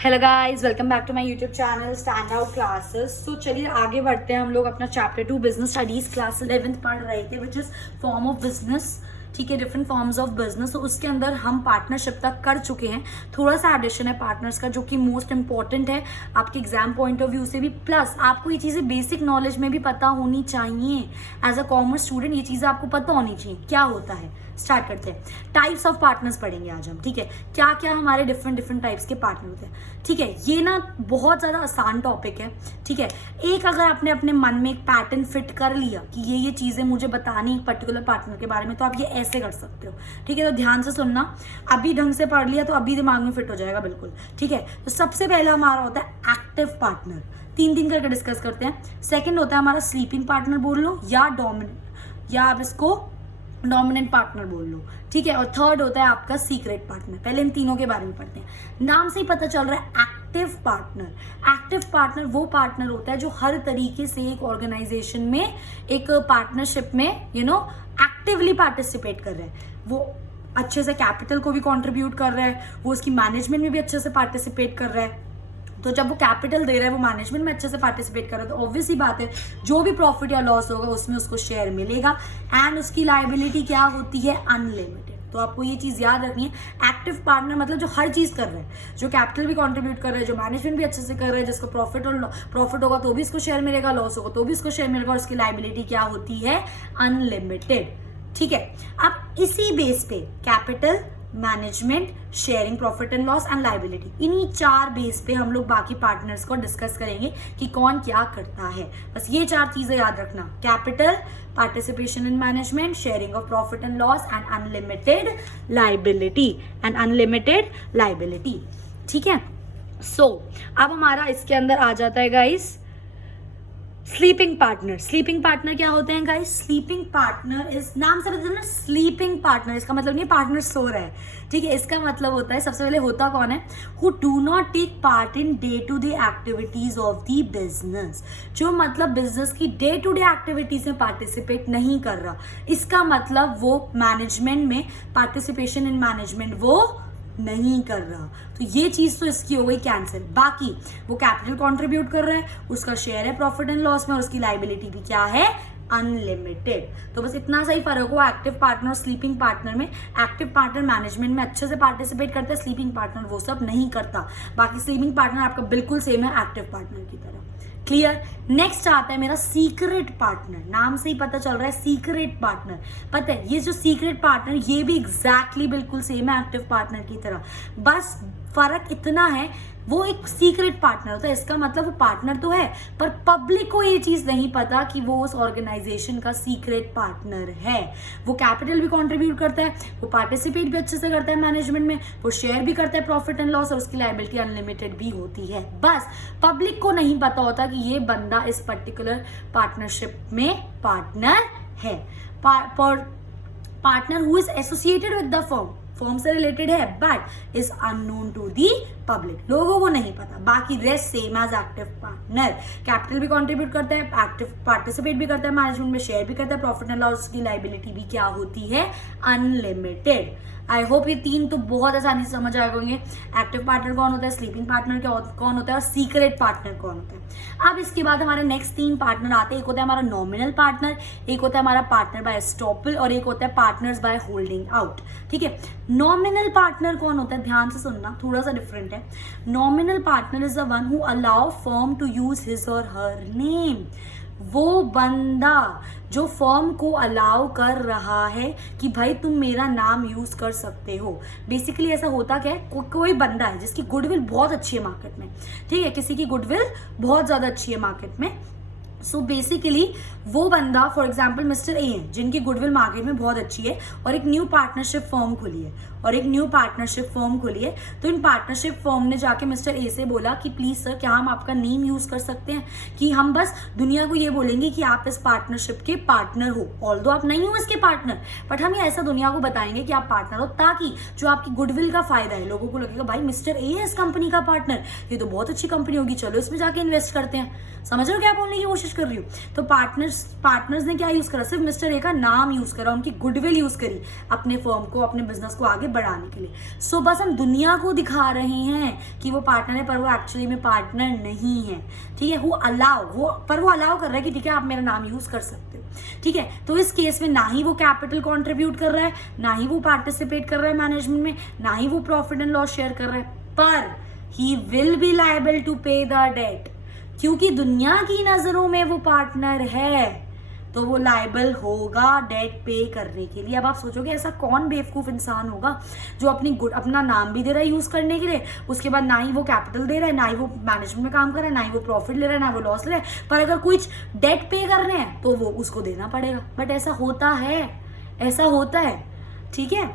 Hello guys, welcome back to my YouTube channel stand out classes. तो चलिए आगे बढ़ते हैं। हम लोग अपना chapter 2 business studies class 11th पढ़ रहे थे, which is form of business. ठीक है, डिफरेंट फॉर्म्स ऑफ बिजनेस। तो उसके अंदर हम पार्टनरशिप तक कर चुके हैं। थोड़ा सा एडिशन है पार्टनर्स का, जो कि मोस्ट इंपॉर्टेंट है आपके एग्जाम पॉइंट ऑफ व्यू से भी, प्लस आपको ये चीज़ें बेसिक नॉलेज में भी पता होनी चाहिए। एज अ कॉमर्स स्टूडेंट ये चीज़ें आपको पता होनी चाहिए क्या होता है। स्टार्ट करते हैं। टाइप्स ऑफ पार्टनर्स पढ़ेंगे आज हम। ठीक है, क्या क्या हमारे डिफरेंट टाइप्स के पार्टनर होते हैं। ठीक है, ये ना बहुत ज़्यादा आसान टॉपिक है। ठीक है, एक अगर आपने अपने मन में एक पैटर्न फिट कर लिया कि ये चीज़ें मुझे बतानी एक पर्टिकुलर पार्टनर के बारे में, तो आप ये ऐसे कर सकते हो। ठीक है, तो ध्यान से सुनना। अभी ढंग से पढ़ लिया तो अभी दिमाग में फिट हो जाएगा बिल्कुल। ठीक है, तो सबसे पहला हमारा होता है एक्टिव पार्टनर। तीन करके डिस्कस करते हैं। सेकेंड होता है हमारा स्लीपिंग पार्टनर बोल लो, या डोमिनेंट, या आप इसको डोमिनेंट पार्टनर बोल लो। ठीक है, और थर्ड होता है आपका सीक्रेट पार्टनर। पहले इन तीनों के बारे में पढ़ते हैं। नाम से ही पता चल रहा है एक्टिव पार्टनर। एक्टिव पार्टनर वो पार्टनर होता है जो हर तरीके से एक ऑर्गेनाइजेशन में, एक पार्टनरशिप में एक्टिवली पार्टिसिपेट कर रहा है। वो अच्छे से कैपिटल को भी कंट्रीब्यूट कर रहा है, वो उसकी मैनेजमेंट में भी अच्छे से पार्टिसिपेट कर रहा है। तो जब वो कैपिटल दे रहा है, वो मैनेजमेंट में अच्छे से पार्टिसिपेट कर रहा है, तो ऑब्वियस ही बात है जो भी प्रॉफिट या लॉस होगा उसमें उसको शेयर मिलेगा। एंड उसकी लायबिलिटी क्या होती है? अनलिमिटेड। तो आपको ये चीज़ याद रखनी है। एक्टिव पार्टनर मतलब जो हर चीज़ कर रहा है, जो कैपिटल भी कंट्रीब्यूट कर रहा है, जो मैनेजमेंट भी अच्छे से कर रहा है, जिसको प्रॉफिट होगा तो भी इसको शेयर मिलेगा, लॉस होगा तो भी इसको शेयर मिलेगा, और उसकी लायबिलिटी क्या होती है? अनलिमिटेड। ठीक है, अब इसी बेस पे capital, management, sharing profit and loss and liability, इन्हीं चार बेस पे हम लोग बाकी पार्टनर्स को डिस्कस करेंगे कि कौन क्या करता है। बस ये चार चीजें याद रखना: capital, participation in management, sharing of profit and loss and unlimited liability. ठीक है, सो अब हमारा इसके अंदर आ जाता है guys sleeping partner. Sleeping partner क्या होते हैं गाइस? स्लीपिंग पार्टनर इस नाम से पता चलना, स्लीपिंग पार्टनर, इसका मतलब नहीं पार्टनर सो रहा है। ठीक है, इसका मतलब होता है, सबसे पहले होता कौन है? Who do not take part in day to day activities of the business. जो मतलब बिजनेस की डे टू डे एक्टिविटीज में पार्टिसिपेट नहीं कर रहा। इसका मतलब वो मैनेजमेंट में पार्टिसिपेशन इन मैनेजमेंट वो नहीं कर रहा। तो ये चीज तो इसकी हो गई कैंसिल। बाकी वो कैपिटल कंट्रीब्यूट कर रहा है, उसका शेयर है प्रॉफिट एंड लॉस में, और उसकी लायबिलिटी भी क्या है? अनलिमिटेड। तो बस इतना सा ही फर्क हुआ एक्टिव पार्टनर और स्लीपिंग पार्टनर में। एक्टिव पार्टनर मैनेजमेंट में अच्छे से पार्टिसिपेट करता है, स्लीपिंग पार्टनर वो सब नहीं करता। बाकी स्लीपिंग पार्टनर आपका बिल्कुल सेम है एक्टिव पार्टनर की तरह। क्लियर? नेक्स्ट आता है मेरा सीक्रेट पार्टनर। नाम से ही पता चल रहा है सीक्रेट पार्टनर। पता है ये जो सीक्रेट पार्टनर, ये भी एग्जैक्टली बिल्कुल सेम है एक्टिव पार्टनर की तरह। बस फर्क इतना है, वो एक सीक्रेट पार्टनर होता है। इसका मतलब वो पार्टनर तो है, पर पब्लिक को ये चीज नहीं पता कि वो उस ऑर्गेनाइजेशन का सीक्रेट पार्टनर है। वो कैपिटल भी कंट्रीब्यूट करता है, वो पार्टिसिपेट भी अच्छे से करता है मैनेजमेंट में, वो शेयर भी करता है प्रॉफिट एंड लॉस, और उसकी लायबिलिटी अनलिमिटेड भी होती है। बस पब्लिक को नहीं पता होता कि ये बंदा इस पर्टिकुलर पार्टनरशिप में पार्टनर है। Partner who is associated with the firm से रिलेटेड है, but is unknown to the public. लोगों को नहीं पता। बाकी rest same as active partner. Capital भी कंट्रीब्यूट करता है, एक्टिव पार्टिसिपेट भी करता है मैनेजमेंट में, शेयर भी करता है प्रॉफिट एंड लॉस की लायबिलिटी भी क्या होती है? अनलिमिटेड। आई होप ये तीन तो बहुत आसानी से समझ आए होंगे। एक्टिव पार्टनर कौन होता है, स्लीपिंग पार्टनर कौन होता है, और सीक्रेट पार्टनर कौन होता है। अब इसके बाद हमारे नेक्स्ट तीन पार्टनर आते हैं। एक होता है हमारा नॉमिनल पार्टनर, एक होता है हमारा पार्टनर बाय एस्टॉपल, और एक होता है पार्टनर्स बाय होल्डिंग आउट। ठीक है, नॉमिनल पार्टनर कौन होता है? ध्यान से सुनना, थोड़ा सा डिफरेंट है। Nominal partner is the one who allow firm to use his और हर नेम। वो बंदा जो फर्म को अलाउ कर रहा है कि भाई तुम मेरा नाम यूज कर सकते हो। बेसिकली ऐसा होता क्या है, कोई बंदा है जिसकी गुडविल बहुत अच्छी है मार्केट में। ठीक है, किसी की गुडविल बहुत ज्यादा अच्छी है मार्केट में। सो बेसिकली वो बंदा, फॉर एग्जाम्पल मिस्टर ए है, जिनकी गुडविल मार्केट में बहुत अच्छी है, और एक न्यू पार्टनरशिप फर्म खुली है, तो इन पार्टनरशिप फर्म ने जाके मिस्टर ए से बोला कि प्लीज सर, क्या हम आपका नेम यूज कर सकते हैं, कि हम बस दुनिया को ये बोलेंगे कि आप इस पार्टनरशिप के पार्टनर हो। ऑल्दो आप नहीं हो इसके पार्टनर, बट हम ये ऐसा दुनिया को बताएंगे कि आप पार्टनर हो, ताकि जो आपकी गुडविल का फायदा है, लोगों को लगेगा भाई मिस्टर ए है इस कंपनी का पार्टनर, ये तो बहुत अच्छी कंपनी होगी, चलो इसमें जाके इन्वेस्ट करते हैं। समझ रहे हो क्या बोलने की कोशिश कोशिश कर रही हूँ। तो पार्टनर्स ने क्या यूज करा, सिर्फ मिस्टर ए का नाम यूज करा, उनकी गुडविल यूज करी अपने फर्म को, अपने बिजनेस को आगे बढ़ाने के लिए। सो बस हम दुनिया को दिखा रहे हैं कि वो पार्टनर है, पर वो एक्चुअली में पार्टनर नहीं है। ठीक है, वो अलाउ कर रहा है कि ठीक है आप मेरा नाम यूज कर सकते हो। ठीक है, तो इस केस में ना ही वो कैपिटल कंट्रीब्यूट कर रहा है, ना ही वो पार्टिसिपेट कर रहा है मैनेजमेंट में, ना ही वो प्रॉफिट एंड लॉस शेयर कर रहा है, पर he will be liable to pay the debt, क्योंकि दुनिया की नजरों में वो पार्टनर है तो वो लायबल होगा डेट पे करने के लिए। अब आप सोचोगे ऐसा कौन बेवकूफ इंसान होगा जो अपना नाम भी दे रहा है यूज करने के लिए, उसके बाद ना ही वो कैपिटल दे रहा है, ना ही वो मैनेजमेंट में काम कर रहा है, ना ही वो प्रॉफिट ले रहा है, ना वो लॉस ले रहा है, पर अगर कुछ डेट पे करने हैं तो वो उसको देना पड़ेगा। बट ऐसा होता है। ठीक है,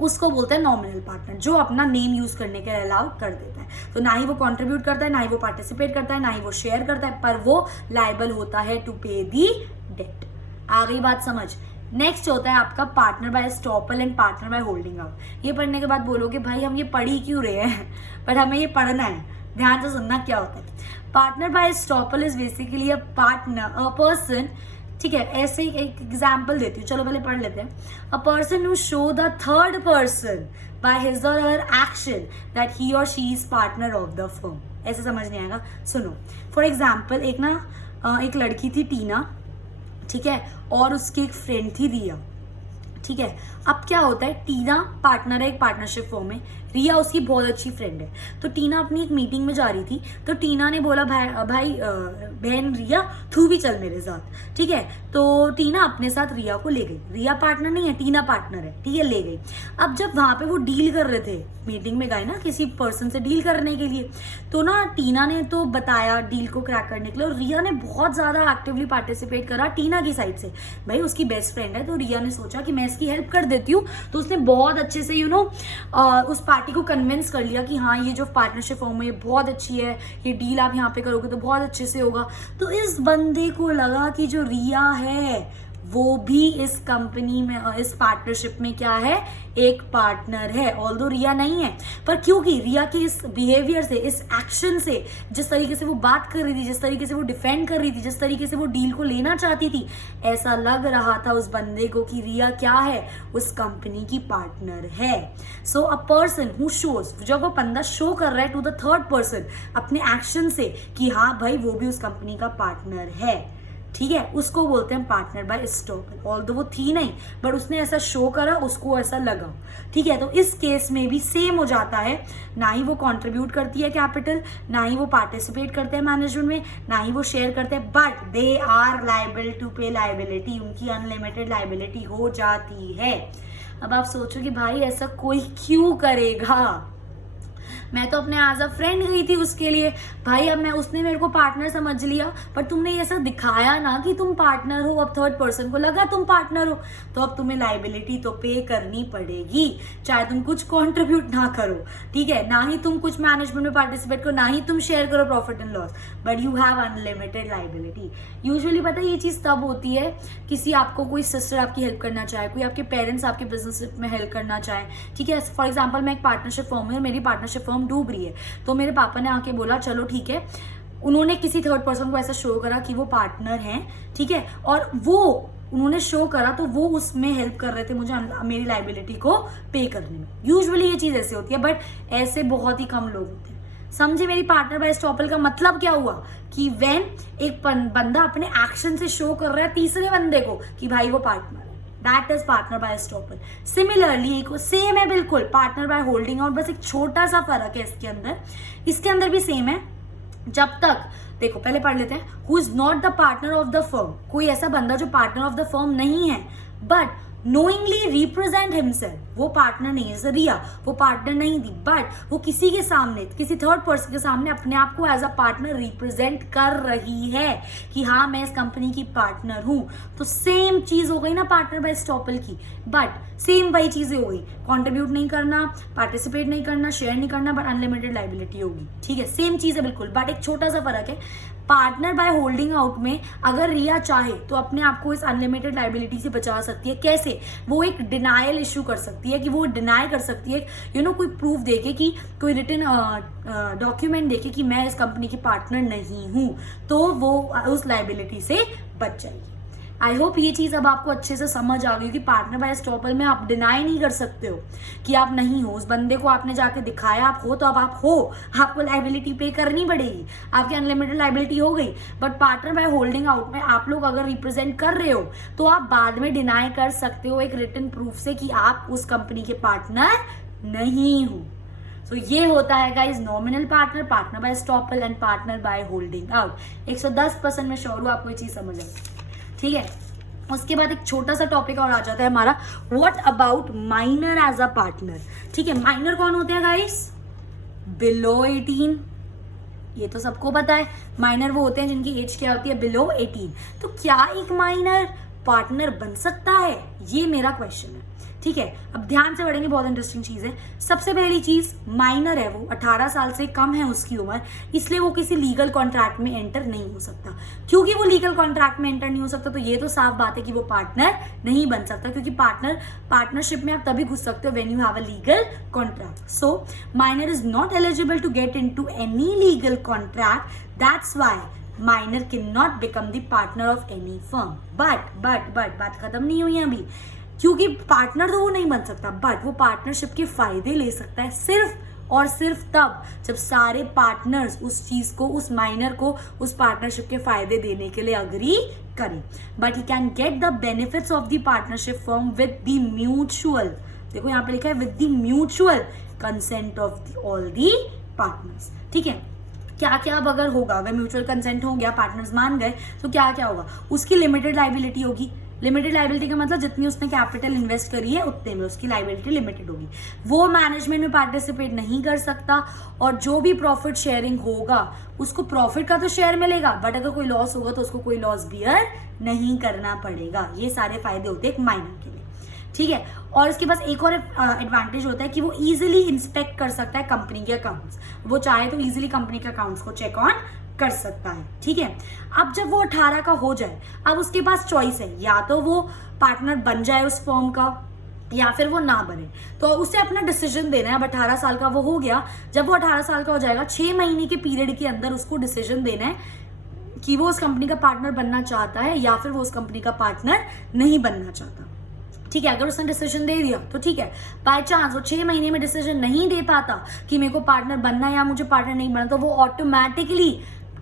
उसको बोलते हैं नॉमिनल पार्टनर, जो अपना नेम यूज करने के लिए अलाउ कर देता है। तो ना ही वो कंट्रीब्यूट करता है, ना ही वो पार्टिसिपेट करता है, ना ही वो शेयर करता है, पर वो लायबल होता है टू पे दी डेट। आ गई बात समझ। नेक्स्ट होता है आपका partner by estoppel and partner by holding out. ये पढ़ने के बाद बोलोगे भाई हम ये पढ़ ही क्यों रहे हैं, बट हमें ये पढ़ना है, ध्यान से सुनना क्या होता है। Partner by estoppel is basically a person, ठीक है, ऐसे ही एक एग्जाम्पल देती हूँ, चलो पहले पढ़ लेते हैं। A person who show the third person by his और हर एक्शन दैट ही और she is partner of the firm. ऐसे समझ नहीं आएगा, सुनो। फॉर एग्जाम्पल एक लड़की थी टीना, ठीक है, और उसकी एक फ्रेंड थी रिया। ठीक है, अब क्या होता है, टीना पार्टनर है एक पार्टनरशिप फर्म में, रिया उसकी बहुत अच्छी फ्रेंड है। तो टीना अपनी एक मीटिंग में जा रही थी, तो टीना ने बोला भाई बहन रिया तू भी चल मेरे साथ। ठीक है, तो टीना अपने साथ रिया को ले गई। रिया पार्टनर नहीं है, टीना पार्टनर है, ठीक है, ले गई। अब जब वहां पे वो डील कर रहे थे, मीटिंग में गए ना किसी पर्सन से डील करने के लिए, तो ना टीना ने तो बताया डील को क्रैक करने के लिए, और रिया ने बहुत ज्यादा एक्टिवली पार्टिसिपेट करा टीना की साइड से। भाई उसकी बेस्ट फ्रेंड है, तो रिया ने सोचा कि मैं इसकी हेल्प कर देती हूँ। तो उसने बहुत अच्छे से उस पार्टी को कन्विंस कर लिया कि हाँ ये जो पार्टनरशिप फॉर्म है ये बहुत अच्छी है, ये डील आप यहाँ पे करोगे तो बहुत अच्छे से होगा। तो इस बंदे को लगा कि जो रिया है वो भी इस कंपनी में, इस पार्टनरशिप में क्या है, एक पार्टनर है, ऑल्दो रिया नहीं है। पर क्योंकि रिया के इस बिहेवियर से, इस एक्शन से, जिस तरीके से वो बात कर रही थी, जिस तरीके से वो डिफेंड कर रही थी, जिस तरीके से वो डील को लेना चाहती थी, ऐसा लग रहा था उस बंदे को कि रिया क्या है, उस कंपनी की पार्टनर है। सो अ पर्सन हु शोज, जब वो बंदा शो कर रहा है टू द थर्ड पर्सन अपने एक्शन से कि हाँ भाई वो भी उस कंपनी का पार्टनर है, ठीक है, उसको बोलते हैं पार्टनर बाय एस्टॉपल। ऑल्दो वो थी नहीं, बट उसने ऐसा शो करा, उसको ऐसा लगा। ठीक है, तो इस केस में भी सेम हो जाता है, ना ही वो कंट्रीब्यूट करती है कैपिटल, ना ही वो पार्टिसिपेट करते हैं मैनेजमेंट में, ना ही वो शेयर करते हैं, but they are liable to pay liability, उनकी अनलिमिटेड लायबिलिटी हो जाती है। अब आप सोचो कि भाई ऐसा कोई क्यों करेगा, मैं तो अपने एज अ फ्रेंड गई थी उसके लिए, भाई अब उसने मेरे को पार्टनर समझ लिया, पर तुमने ये सब दिखाया ना कि तुम पार्टनर हो, अब थर्ड पर्सन को लगा तुम पार्टनर हो, तो अब तुम्हें लायबिलिटी तो पे करनी पड़ेगी, चाहे तुम कुछ कंट्रीब्यूट ना करो। ठीक है, ना ही तुम कुछ मैनेजमेंट में पार्टिसिपेट करो, ना ही तुम शेयर करो profit and loss, but you have unlimited liability. Usually पता है ये चीज तब होती है, किसी आपको कोई सिस्टर आपकी हेल्प करना चाहे, कोई आपके पेरेंट्स आपके बिजनेस में हेल्प करना चाहे। ठीक है, फॉर एग्जाम्पल मैं एक पार्टनरशिप फर्म में, मेरी पार्टनरशिप फर्म डूब रही है, तो मेरे पापा ने आके बोला चलो ठीक है, उन्होंने किसी थर्ड पर्सन को ऐसा शो करा कि वो पार्टनर हैं, ठीक है, और वो उन्होंने शो करा तो वो उसमें हेल्प कर रहे थे मुझे मेरी लायबिलिटी को पे करने में। यूजुअली ये चीज ऐसे होती है, बट ऐसे बहुत ही कम लोग होते हैं। समझे मेरी पार्टनर बाय एस्टॉपल का मतलब क्या हुआ, कि व्हेन एक बंदा अपने एक्शन से शो कर रहा है तीसरे बंदे को कि भाई वो पार्टनर है, that is partner by estoppel. Similarly एक सेम है बिल्कुल पार्टनर बाय होल्डिंग आउट, बस एक छोटा सा फर्क है इसके अंदर भी सेम है। जब तक देखो पहले पढ़ लेते हैं, who is not the partner of the firm, कोई ऐसा बंदा जो पार्टनर ऑफ द फर्म नहीं है बट नोइंगली रिप्रेजेंट हिमसेल्फ, वो पार्टनर नहीं है। जैसे रिया वो पार्टनर नहीं थी, बट वो किसी के सामने, किसी थर्ड पर्सन के सामने अपने आप को एज अ पार्टनर रिप्रेजेंट कर रही है कि हाँ मैं इस कंपनी की पार्टनर हूं। तो सेम चीज हो गई ना पार्टनर बाय एस्टॉपल की, बट सेम वही चीजें हो गई, कॉन्ट्रीब्यूट नहीं करना, पार्टिसिपेट नहीं करना, शेयर नहीं करना, बट अनलिमिटेड लायबिलिटी होगी। ठीक है, सेम चीज है बिल्कुल, बट एक छोटा सा फर्क है, पार्टनर बाय होल्डिंग आउट में अगर रिया चाहे तो अपने आप को इस अनलिमिटेड लाइबिलिटी से बचा सकती है। कैसे? वो एक डिनायल इशू कर सकती है, कि वो डिनाई कर सकती है कोई प्रूफ देके, कि कोई रिटन डॉक्यूमेंट देके कि मैं इस कंपनी की पार्टनर नहीं हूं, तो वो उस लाइबिलिटी से बच जाएगी। आई होप ये चीज़ अब आपको अच्छे से समझ आ गई कि पार्टनर बाय एस्टॉपल में आप डिनाई नहीं कर सकते हो कि आप नहीं हो। उस बंदे को आपने जाके दिखाया आप हो, तो अब आप हो, आपको लाइबिलिटी पे करनी पड़ेगी, आपकी अनलिमिटेड लाइबिलिटी हो गई। But partner by holding out में आप लोग अगर रिप्रेजेंट कर रहे हो तो आप बाद में डिनाई कर सकते हो एक रिटन प्रूफ से कि आप उस कंपनी के पार्टनर नहीं हो। तो ये होता है guys nominal partner, partner by estoppel and partner by holding out. 110% में श्योर हूं आपको ये चीज समझ आई। ठीक है, उसके बाद एक छोटा सा टॉपिक और आ जाता है हमारा, what about minor as a partner. ठीक है, माइनर कौन होते हैं गाइस? बिलो 18, ये तो सबको पता है। माइनर वो होते हैं जिनकी एज क्या होती है? बिलो 18। तो क्या एक माइनर पार्टनर बन सकता है? ये मेरा क्वेश्चन है। ठीक है, अब ध्यान से पढ़ेंगे, बहुत इंटरेस्टिंग चीज है। सबसे पहली चीज, माइनर है वो, 18 साल से कम है उसकी उम्र, इसलिए वो किसी लीगल कॉन्ट्रैक्ट में एंटर नहीं हो सकता। क्योंकि वो लीगल कॉन्ट्रैक्ट में एंटर नहीं हो सकता, तो ये तो साफ बात है कि वो पार्टनर नहीं बन सकता, क्योंकि पार्टनरशिप में आप तभी घुस सकते हो when you have a legal contract. So minor is not eligible to get into any legal contract, that's why minor can not become the partner of any firm. But बात खत्म नहीं हुई अभी, क्योंकि पार्टनर तो वो नहीं बन सकता, बट वो पार्टनरशिप के फायदे ले सकता है सिर्फ और सिर्फ तब जब सारे पार्टनर्स उस चीज को, उस माइनर को उस पार्टनरशिप के फायदे देने के लिए अग्री करें। But he can get the benefits of the partnership form with the mutual, देखो यहाँ पे लिखा है with the mutual consent of all the partners. ठीक है, क्या क्या अब अगर होगा, अगर म्यूचुअल कंसेंट हो गया, पार्टनर्स मान गए, तो क्या क्या होगा? उसकी लिमिटेड लाइबिलिटी होगी। लिमिटेड लाइबिलिटी का मतलब जितनी उसने कैपिटल इन्वेस्ट करी है उतने में उसकी लाइबिलिटी लिमिटेड होगी। वो मैनेजमेंट में पार्टिसिपेट नहीं कर सकता, और जो भी प्रॉफिट शेयरिंग होगा उसको प्रॉफिट का तो शेयर मिलेगा, बट अगर कोई लॉस होगा तो उसको कोई लॉस बियर नहीं करना पड़ेगा। ये सारे फायदे होते हैं एक माइनर के लिए। ठीक है, और इसके पास एक और एडवांटेज होता है कि वो इजीली इंस्पेक्ट कर सकता है कंपनी के अकाउंट्स। वो चाहे तो इजीली कंपनी के अकाउंट्स को चेक ऑन कर सकता है। ठीक है, अब जब वो 18 का हो जाए, अब उसके पास चॉइस है, या तो वो पार्टनर बन जाए उस फर्म का या फिर वो ना बने। तो उसे अपना डिसीजन देना है। अब 18 साल का वो हो गया, जब वो 18 साल का हो जाएगा, 6 महीने के पीरियड के अंदर उसको डिसीजन देना है कि वो उस कंपनी का पार्टनर बनना चाहता है या फिर वो उस कंपनी का पार्टनर नहीं बनना चाहता। ठीक है, अगर उसने डिसीजन दे दिया तो ठीक है। बाय चांस वो 6 महीने में डिसीजन नहीं दे पाता कि मेरे को पार्टनर बनना या मुझे पार्टनर नहीं बनना, तो वो ऑटोमेटिकली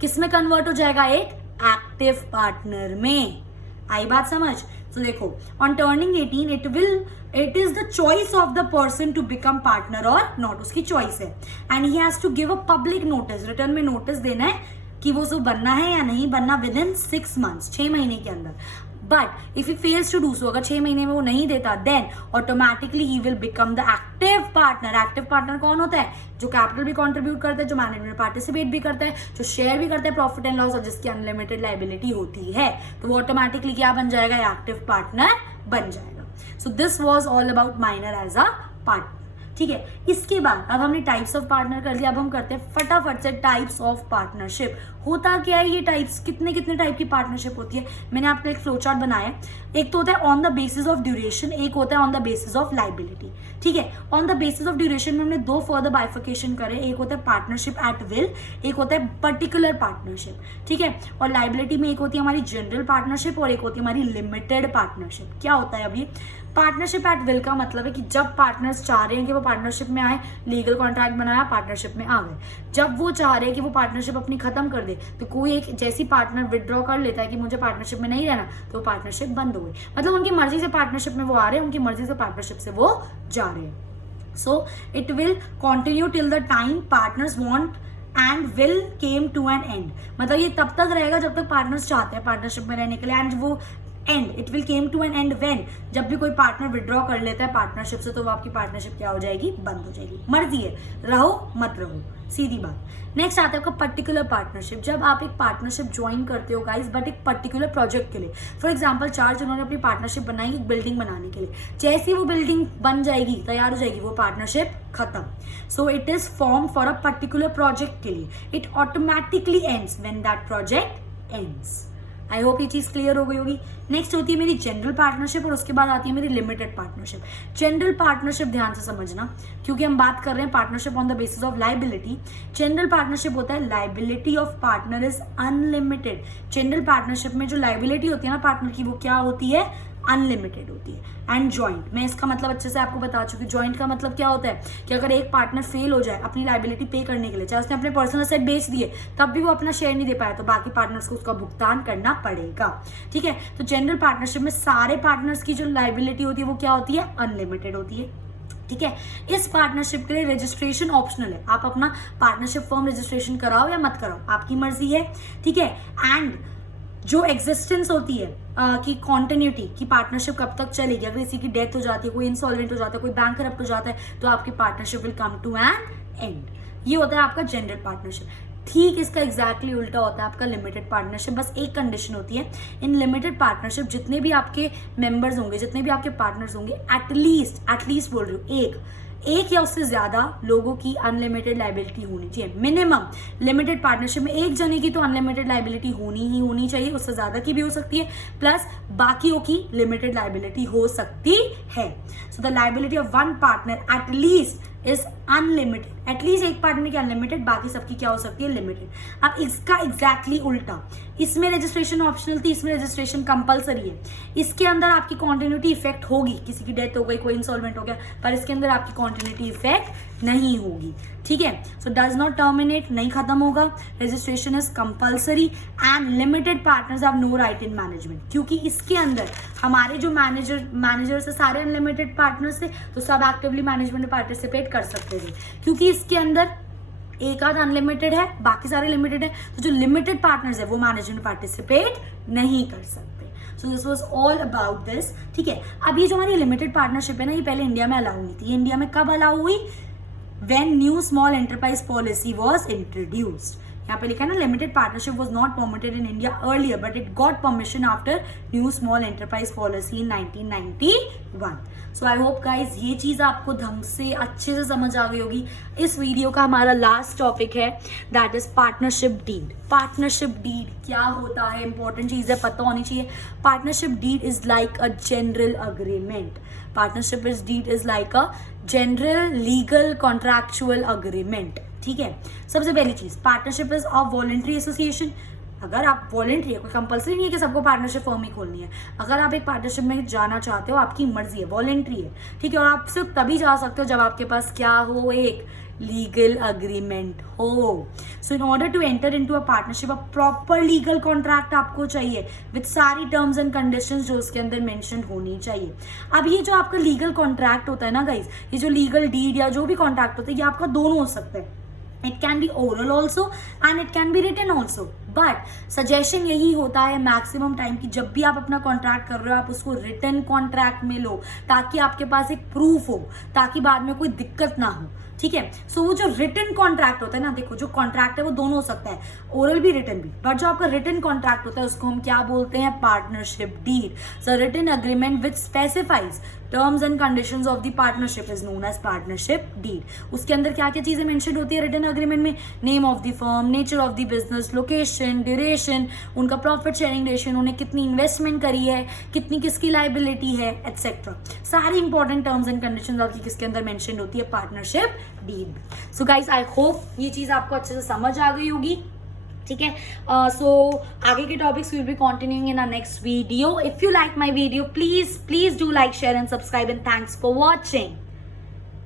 किस में कन्वर्ट हो जाएगा? एक एक्टिव पार्टनर में। आई बात समझ? तो देखो, on turning 18 it is the choice of the person to become partner और नॉट, उसकी चॉइस है। And he has to give a public notice, return में नोटिस देना है कि वो बनना है या नहीं बनना विद इन 6 मंथ्स, 6 महीने के अंदर। But if he fails to do so, अगर 6 महीने में वो नहीं देता, then automatically he will become the active partner. Active partner कौन होता है? जो कैपिटल भी कंट्रीब्यूट करता है, जो मैनेजमेंट में पार्टिसिपेट भी करता है, जो शेयर भी करता है प्रॉफिट एंड लॉस, और जिसकी अनलिमिटेड लाइबिलिटी होती है, तो वो ऑटोमेटिकली क्या बन जाएगा? एक्टिव पार्टनर बन जाएगा। So this was all about minor as a partner. ठीक है, इसके बाद अब हमने टाइप्स ऑफ पार्टनर कर लिया, अब हम करते हैं फटाफट से टाइप्स ऑफ पार्टनरशिप। होता क्या है ये टाइप्स, कितने कितने टाइप की पार्टनरशिप होती है? मैंने आपको एक फ्लो चार्ट बनाया है। एक तो होता है on the basis of duration, एक होता है on the basis of liability. ठीक है, on the basis of duration में हमने 2 फर्दर बाइफिकेशन करे, एक होता है पार्टनरशिप एट विल, एक होता है पर्टिकुलर पार्टनरशिप। ठीक है, और लाइबिलिटी में एक होती है हमारी जनरल पार्टनरशिप और एक होती है हमारी लिमिटेड पार्टनरशिप। क्या होता है अभी? पार्टनरशिप एट विल का मतलब है कि जब पार्टनर्स चाह रहे हैं कि वो पार्टनरशिप में आए, लीगल कॉन्ट्रैक्ट बनाया, पार्टनरशिप में आ गए। जब वो चाह रहे हैं कि वो पार्टनरशिप अपनी खत्म कर दे, तो कोई एक जैसी पार्टनर विड्रॉ कर लेता है कि मुझे पार्टनरशिप में नहीं रहना, तो पार्टनरशिप बंद हो गई। मतलब उनकी मर्जी से पार्टनरशिप में वो आ रहे हैं, उनकी मर्जी से पार्टनरशिप से वो जा रहे हैं। So it will continue till the time partners want and will came to an end. मतलब ये तब तक रहेगा जब तक पार्टनर्स चाहते हैं पार्टनरशिप में रहने के लिए, एंड वो end, it will came to an end when, जब भी कोई पार्टनर विड्रॉ कर लेता है पार्टनरशिप से तो वो आपकी पार्टनरशिप क्या हो जाएगी, बंद हो जाएगी। मर्जी है, रहो मत रहो, सीधी बात। नेक्स्ट आता है आपका पर्टिकुलर पार्टनरशिप। जब आप एक पार्टनरशिप ज्वाइन करते हो गाइस, बट एक पर्टिकुलर प्रोजेक्ट के लिए, फॉर एग्जांपल 4 जनों ने अपनी पार्टनरशिप बनाई एक बिल्डिंग बनाने के लिए, जैसे ही वो बिल्डिंग बन जाएगी, तैयार हो जाएगी, वो पार्टनरशिप खत्म। So it is form for a particular project के लिए, it automatically ends when that project ends. I hope ये चीज क्लियर हो गई होगी। नेक्स्ट होती है मेरी जनरल पार्टनरशिप और उसके बाद आती है मेरी लिमिटेड पार्टनरशिप। जनरल पार्टनरशिप ध्यान से समझना, क्योंकि हम बात कर रहे हैं partnership on the basis of liability. General partnership होता है liability of partner is unlimited. General partnership में जो लाइबिलिटी होती है ना पार्टनर की, वो क्या होती है, अनलिमिटेड होती है। एंड जॉइंट, मैं इसका मतलब अच्छे से आपको बता चुकी हूँ। जॉइंट का मतलब क्या होता है कि अगर एक पार्टनर फेल हो जाए अपनी लाइबिलिटी पे करने के लिए, चाहे उसने अपने पर्सनल एसेट बेच दिए तब भी वो अपना शेयर नहीं दे पाया, तो बाकी पार्टनर्स को उसका भुगतान करना पड़ेगा। ठीक है, तो जनरल पार्टनरशिप में सारे पार्टनर्स की जो लाइबिलिटी होती है वो क्या होती है, अनलिमिटेड होती है। ठीक है, इस पार्टनरशिप के लिए रजिस्ट्रेशन ऑप्शनल है। आप अपना पार्टनरशिप फॉर्म रजिस्ट्रेशन कराओ या मत कराओ, आपकी मर्जी है। ठीक है, एंड जो एग्जिस्टेंस होती है कि कॉन्टिन्यूटी की पार्टनरशिप कब तक चलेगी, अगर किसी की डेथ हो जाती है, कोई इंसॉल्वेंट हो जाता है, कोई बैंक करप्ट हो जाता है, तो आपकी partnership will come to an end. ये होता है आपका जनरल पार्टनरशिप। ठीक इसका एग्जैक्टली उल्टा होता है आपका लिमिटेड पार्टनरशिप। बस एक कंडीशन होती है, इन लिमिटेड पार्टनरशिप जितने भी आपके मेंबर्स होंगे, जितने भी आपके पार्टनर्स होंगे, एटलीस्ट बोल रही हूँ, एक या उससे ज्यादा लोगों की अनलिमिटेड लाइबिलिटी होनी चाहिए मिनिमम। लिमिटेड पार्टनरशिप में एक जने की तो अनलिमिटेड लाइबिलिटी होनी ही होनी चाहिए, उससे ज्यादा की भी हो सकती है, प्लस बाकियों की लिमिटेड लाइबिलिटी हो सकती है। So the liability of one partner at least is unlimited. At least एक पार्टनर की अनलिमिटेड, बाकी सबकी क्या हो सकती है, लिमिटेड। अब इसका एग्जैक्टली उल्टा, इसमें रजिस्ट्रेशन ऑप्शनल थी, इसमें रजिस्ट्रेशन कंपलसरी है। इसके अंदर आपकी कॉन्टिन्यूटी इफेक्ट होगी, किसी की डेथ हो गई, कोई इंसॉल्वेंट हो गया, पर इसके अंदर आपकी कॉन्टिन्यूटी इफेक्ट नहीं होगी। ठीक है, सो डज नॉट टर्मिनेट, नहीं खत्म होगा। Registration is compulsory and limited partners have no right in management, क्योंकि इसके अंदर हमारे जो मैनेजर से सारे अनलिमिटेड पार्टनर्स थे, तो सब एक्टिवली मैनेजमेंट में पार्टिसिपेट कर सकते थे। क्योंकि इसके अंदर एक आध अनलिमिटेड है, बाकी सारे लिमिटेड है, तो जो लिमिटेड पार्टनर्स है वो मैनेजमेंट में पार्टिसिपेट नहीं कर सकते। So this was all about this. ठीक है, अब ये जो हमारी लिमिटेड पार्टनरशिप है ना, ये पहले इंडिया में अलाउ नहीं थी। ये इंडिया में कब अलाउ हुई, when new small enterprise policy was introduced. यहाँ पे लिखा है ना, limited partnership was not permitted in India earlier but it got permission after new small enterprise policy in 1991। So I hope guys ये चीज आपको ढंग से अच्छे से समझ आ गई होगी। इस वीडियो का हमारा लास्ट टॉपिक है, that is partnership deed. Partnership deed क्या होता है, इंपॉर्टेंट चीज है, पता होनी चाहिए। Partnership deed is like a general agreement. Partnership is deed is like a general legal contractual agreement. ठीक है, सबसे पहली चीज, partnership is a voluntary association. अगर आप वॉलंटरी है, कोई कंपल्सरी नहीं है कि सबको पार्टनरशिप फॉर्म ही खोलनी है। अगर आप एक पार्टनरशिप में जाना चाहते हो, आपकी मर्जी है, वॉलंटरी है। ठीक है, और आप सिर्फ तभी जा सकते हो जब आपके पास क्या हो, एक लीगल अग्रीमेंट हो। So in order to enter into a partnership, a proper legal contract आपको चाहिए विद सारी टर्म्स एंड कंडीशंस जो उसके अंदर मेंशन होनी चाहिए। अब ये जो आपका लीगल कॉन्ट्रैक्ट होता है ना गाइज, ये जो लीगल डीड या जो भी कॉन्ट्रैक्ट होता है, ये आपका दोनों हो सकता है। It can be oral also and it can be written also. But suggestion यही होता है मैक्सिमम टाइम की जब भी आप अपना कॉन्ट्रैक्ट कर रहे हो, आप उसको रिटन कॉन्ट्रैक्ट में लो, ताकि आपके पास एक प्रूफ हो, ताकि बाद में कोई दिक्कत ना हो। ठीक है, सो वो जो रिटन कॉन्ट्रैक्ट होता है ना, देखो जो कॉन्ट्रैक्ट है वो दोनों हो सकता है, ओरल भी रिटन भी, बट जो आपका रिटन कॉन्ट्रैक्ट होता है उसको हम क्या बोलते हैं, partnership deed. So written agreement which specifies terms and conditions of the partnership is known as partnership deed. उसके अंदर क्या क्या चीजें मेंशन होती है रिटन अग्रीमेंट में, name of the firm, nature of the business, location, duration, उनका profit sharing ratio, उन्होंने कितनी इन्वेस्टमेंट करी है, कितनी किसकी लाइबिलिटी है, एटसेट्रा। सारी इंपॉर्टेंट टर्म्स एंड कंडीशंस आपकी किसके अंदर मेंशन होती है, partnership deed. So guys I hope ये चीज आपको अच्छे से समझ आ गई होगी। ठीक है, सो आगे के topics will be continuing in our next video. If you like my video, please do like, share and subscribe, and thanks for watching.